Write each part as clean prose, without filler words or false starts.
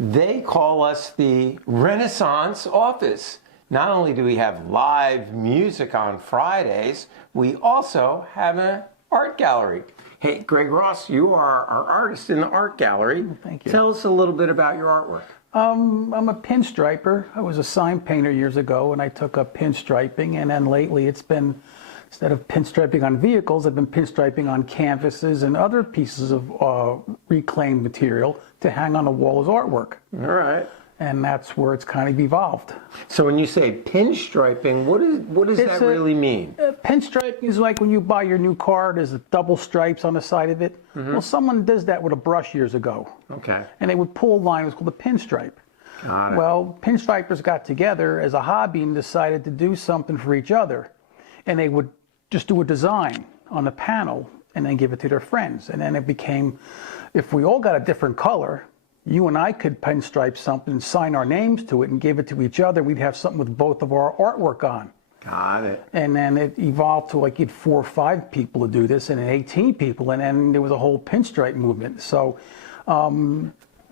They call us the Renaissance office. Not only do we have live music on Fridays, we also have an art gallery. Hey, Greg Ross, you are our artist in the art gallery. Thank you. Tell us a little bit about your artwork. I'm a pinstriper. I was a sign painter years ago, and I took up pinstriping, and then lately it's been, instead of pinstriping on vehicles, I've been pinstriping on canvases and other pieces of reclaimed material to hang on a wall as artwork. All right. And that's where it's kind of evolved. So when you say pinstriping, what does that really mean? Pinstriping is like when you buy your new car, there's double stripes on the side of it. Well, someone does that with a brush years ago. Okay. And they would pull a line, it was called a pinstripe. Got it. Well, pinstripers got together as a hobby and decided to do something for each other. And they would just do a design on a panel and then give it to their friends. And then it became, if we all got a different color, you and I could pinstripe something and sign our names to it and give it to each other. We'd have something with both of our artwork on. Got it. And then it evolved to like you'd 4 or 5 people to do this, and then 18 people, and then there was a whole pinstripe movement. So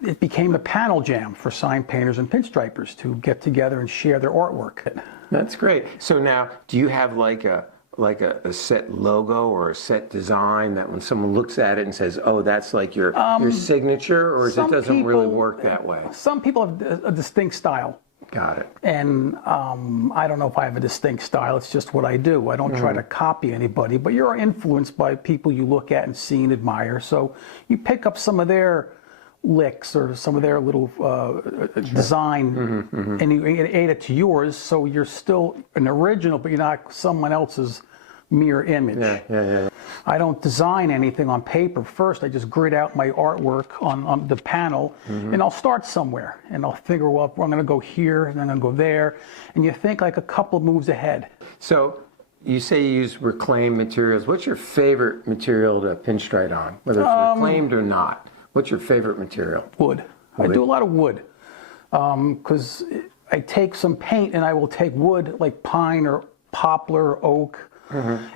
it became a panel jam for sign painters and pinstripers to get together and share their artwork. That's great. So now, do you have like a set logo or a set design that when someone looks at it and says, oh, that's like your signature, or it doesn't really work that way? Some people have a distinct style. Got it. And I don't know if I have a distinct style. It's just what I do. I don't try to copy anybody, but you're influenced by people you look at and see and admire. So you pick up some of their licks or some of their little design and you add it to yours, so you're still an original, but you're not someone else's mirror image. Yeah. I don't design anything on paper. First, I just grid out my artwork on the panel, and I'll start somewhere, and I'll figure, well, I'm going to go here, and I'm going to go there, and you think like a couple moves ahead. So you say you use reclaimed materials. What's your favorite material to pinstripe on, whether it's reclaimed or not? What's your favorite material? Wood. I do a lot of wood, because I take some paint, and I will take wood like pine or poplar or oak,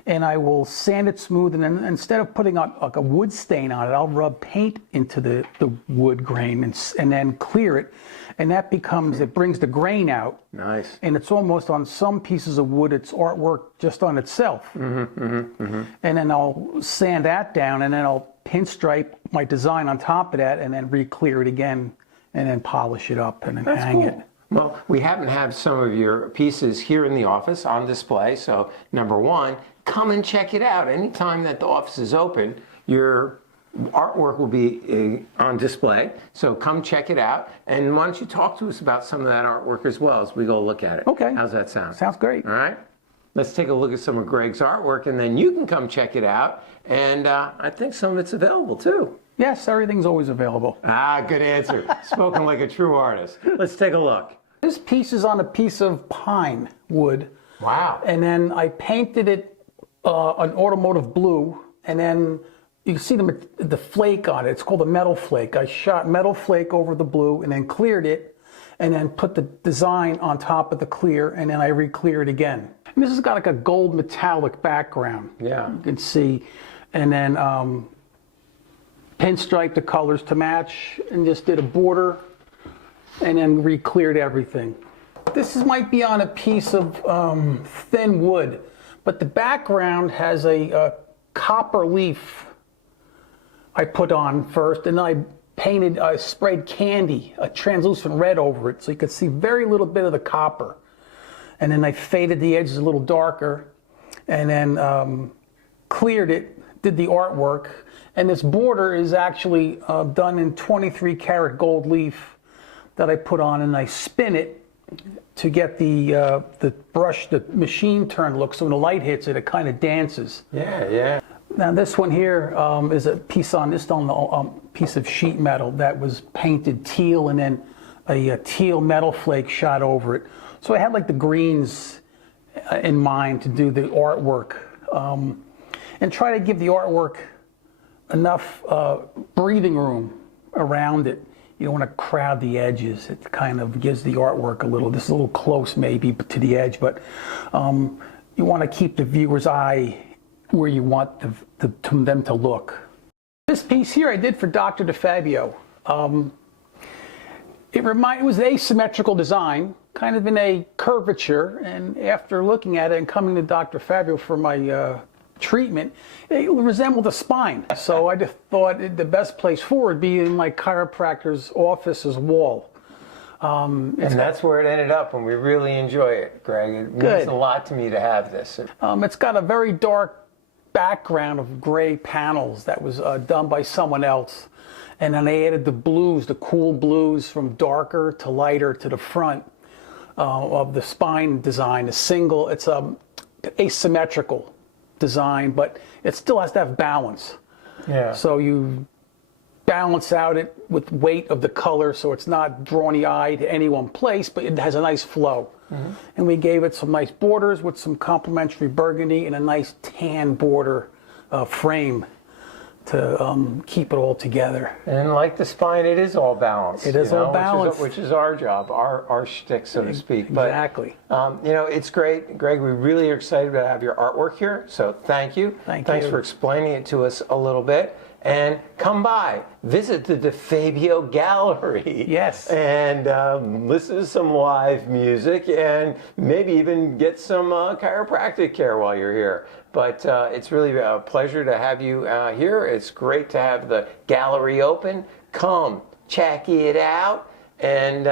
and I will sand it smooth, and then instead of putting on like a wood stain on it, I'll rub paint into the wood grain and then clear it, and that becomes, it brings the grain out. Nice. And it's almost, on some pieces of wood, it's artwork just on itself. And then I'll sand that down, and then I'll pinstripe my design on top of that, and then re-clear it again, and then polish it up, and then hang it. Well, we happen to have some of your pieces here in the office on display. So, number one, come and check it out. Anytime that the office is open, your artwork will be on display. So come check it out. And why don't you talk to us about some of that artwork as well as we go look at it. Okay. How's that sound? Sounds great. All right. Let's take a look at some of Greg's artwork, and then you can come check it out. And I think some of it's available too. Yes, everything's always available. Ah, good answer. Spoken like a true artist. Let's take a look. This piece is on a piece of pine wood. Wow. And then I painted it an automotive blue, and then you can see the flake on it. It's called a metal flake. I shot metal flake over the blue and then cleared it, and then put the design on top of the clear, and then I re-clear it again. And this has got like a gold metallic background. Yeah. You can see. And then pinstripe the colors to match, and just did a border, and then re-cleared everything. This might be on a piece of thin wood, but the background has a copper leaf I put on first, and then I sprayed candy, a translucent red over it, so you could see very little bit of the copper. And then I faded the edges a little darker, and then cleared it, did the artwork. And this border is actually done in 23 karat gold leaf that I put on, and I spin it to get the brush, the machine turn look, so when the light hits it, it kind of dances. Yeah. Now this one here is a piece on this piece of sheet metal that was painted teal, and then a teal metal flake shot over it. So I had like the greens in mind to do the artwork, and try to give the artwork enough breathing room around it. You don't want to crowd the edges. It kind of gives the artwork a little, this is a little close maybe to the edge, but you want to keep the viewer's eye where you want them to look. This piece here I did for Dr. DeFabio. It was an asymmetrical design, kind of in a curvature, and after looking at it and coming to Dr. Fabio for my treatment, it resembled a spine. So I just thought the best place for it would be in my chiropractor's office's wall. And that's where it ended up, and we really enjoy it, Greg. It means a lot to me to have this. It's got a very dark background of gray panels that was done by someone else. And then they added the blues, the cool blues, from darker to lighter to the front of the spine design. It's asymmetrical design, but it still has to have balance. Yeah. So you balance out it with weight of the color, so it's not drawn the eye to any one place, but it has a nice flow. And we gave it some nice borders with some complementary burgundy and a nice tan border frame to keep it all together. And like the spine, it is all balanced. It is all balanced. Which is our job, our shtick, so to speak. Exactly. But, it's great. Greg, we really are excited to have your artwork here, so thank you. Thanks for explaining it to us a little bit. And come by, visit the DeFabio Gallery. Yes. And listen to some live music and maybe even get some chiropractic care while you're here. But it's really a pleasure to have you here. It's great to have the gallery open. Come, check it out, and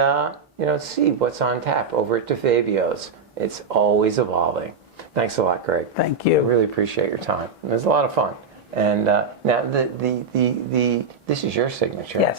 see what's on tap over at DeFabio's. It's always evolving. Thanks a lot, Greg. Thank you. I really appreciate your time. It was a lot of fun. And now this is your signature. Yes.